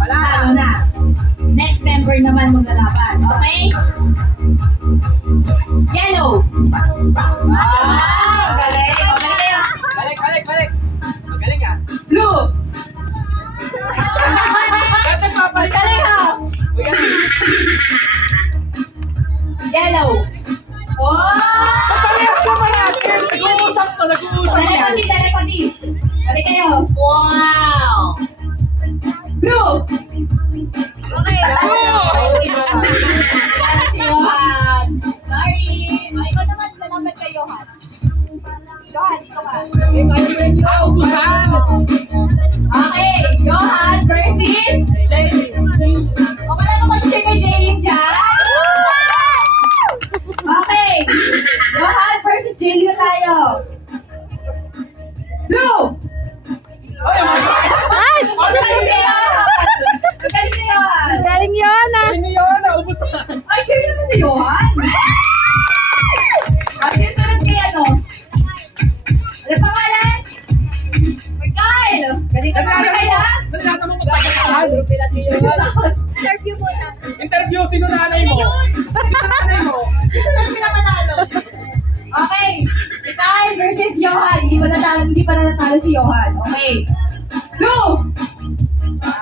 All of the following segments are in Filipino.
Talo na. Next member naman maglalaban. Okay? Yellow. Ah, galing. O, balik kayo. Balik. Magaling ka. Blue. Dati papalik. Galing ha. Yellow. Oh! Parehas naman natin. Nag-uusap yan. Telepathy. Balik kayo. Wow. Blue. Okay. Si Johan. Sorry. Ay, ikaw naman. Salamat kay Johan. Johan, ito ka. Ubusan. Okay. Johan versus... O, wala naman check kay Jaylin dyan. Okay. Johan versus Jaylin tayo. Blue. Magaling na Johan. Galing yun ah. Hindi yun. Ubusan. Ay, Jaylin na si Johan. At yung sunod kay ano? Ano pangalan? Kyle. Galing ka ba kaya? Nalata mo kung tagal. Interview mo na. Interview, sino nanay mo? Sino nanay mo? Sino pinapanalo? Okay. Kyle versus Johan. Hindi pa natalo si Johan. Okay. Blue.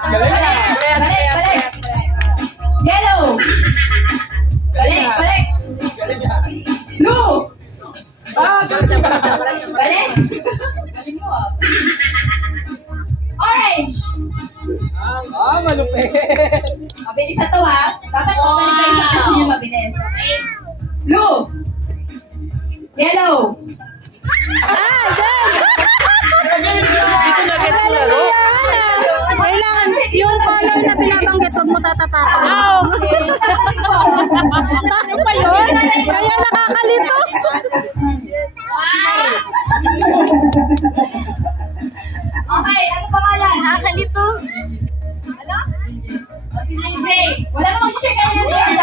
Galing na. Balik. Yellow. Balik. Galing na. Blue. Galing na. Balik. Galing mo ah. Orange. Malupit. Mabilis na to ha. Dapat mabalik kayo sa kasi yung mabilis. Okay? Blue. Yellow. Dito na gets laro. Kailangan yung color na pinabanggit, huwag mo tatapakan. Okay. Ano pa yun? Kaya nakakalito. Okay, ano pangalan? Nakakalito. Ano? O si JJ. Wala namang check kayo yung JJ.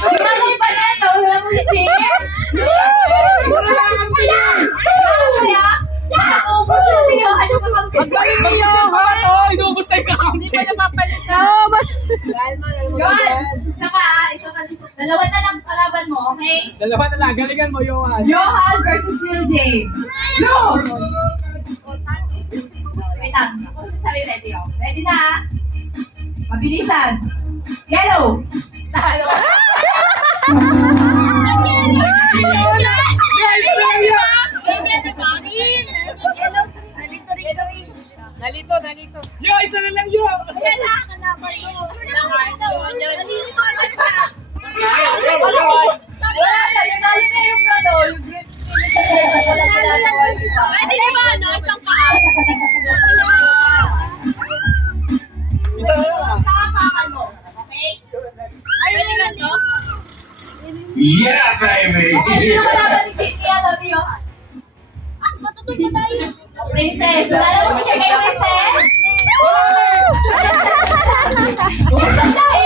Wala namang banana. Wala namang check. Kaya, nakaubos na niyo. Ano ka bang Magaling mo yun. Inubos na yung kakampi. Hindi pa napapalito. Oo, bas. Isa ka. Dalawa na lang kalaban mo, okay? Dalawa na lang. Galingan mo, Johan. Johan versus Lil J. Blue! Wait lang. Kung sasabi ready, oh. Ready na, ah. Mabilisan. Yellow! Talo. Nalito. Yo, isa na lang, yo. Wala na, yung dali na yung ano, yung green. Wala na ginagawa yung iba. Isa na lang. Sakapakan mo, okay? Yeah, baby. Okay, sino kalaban ni JT at Johan? Princess! Wala na mo siya kay Princess? Princess dahil!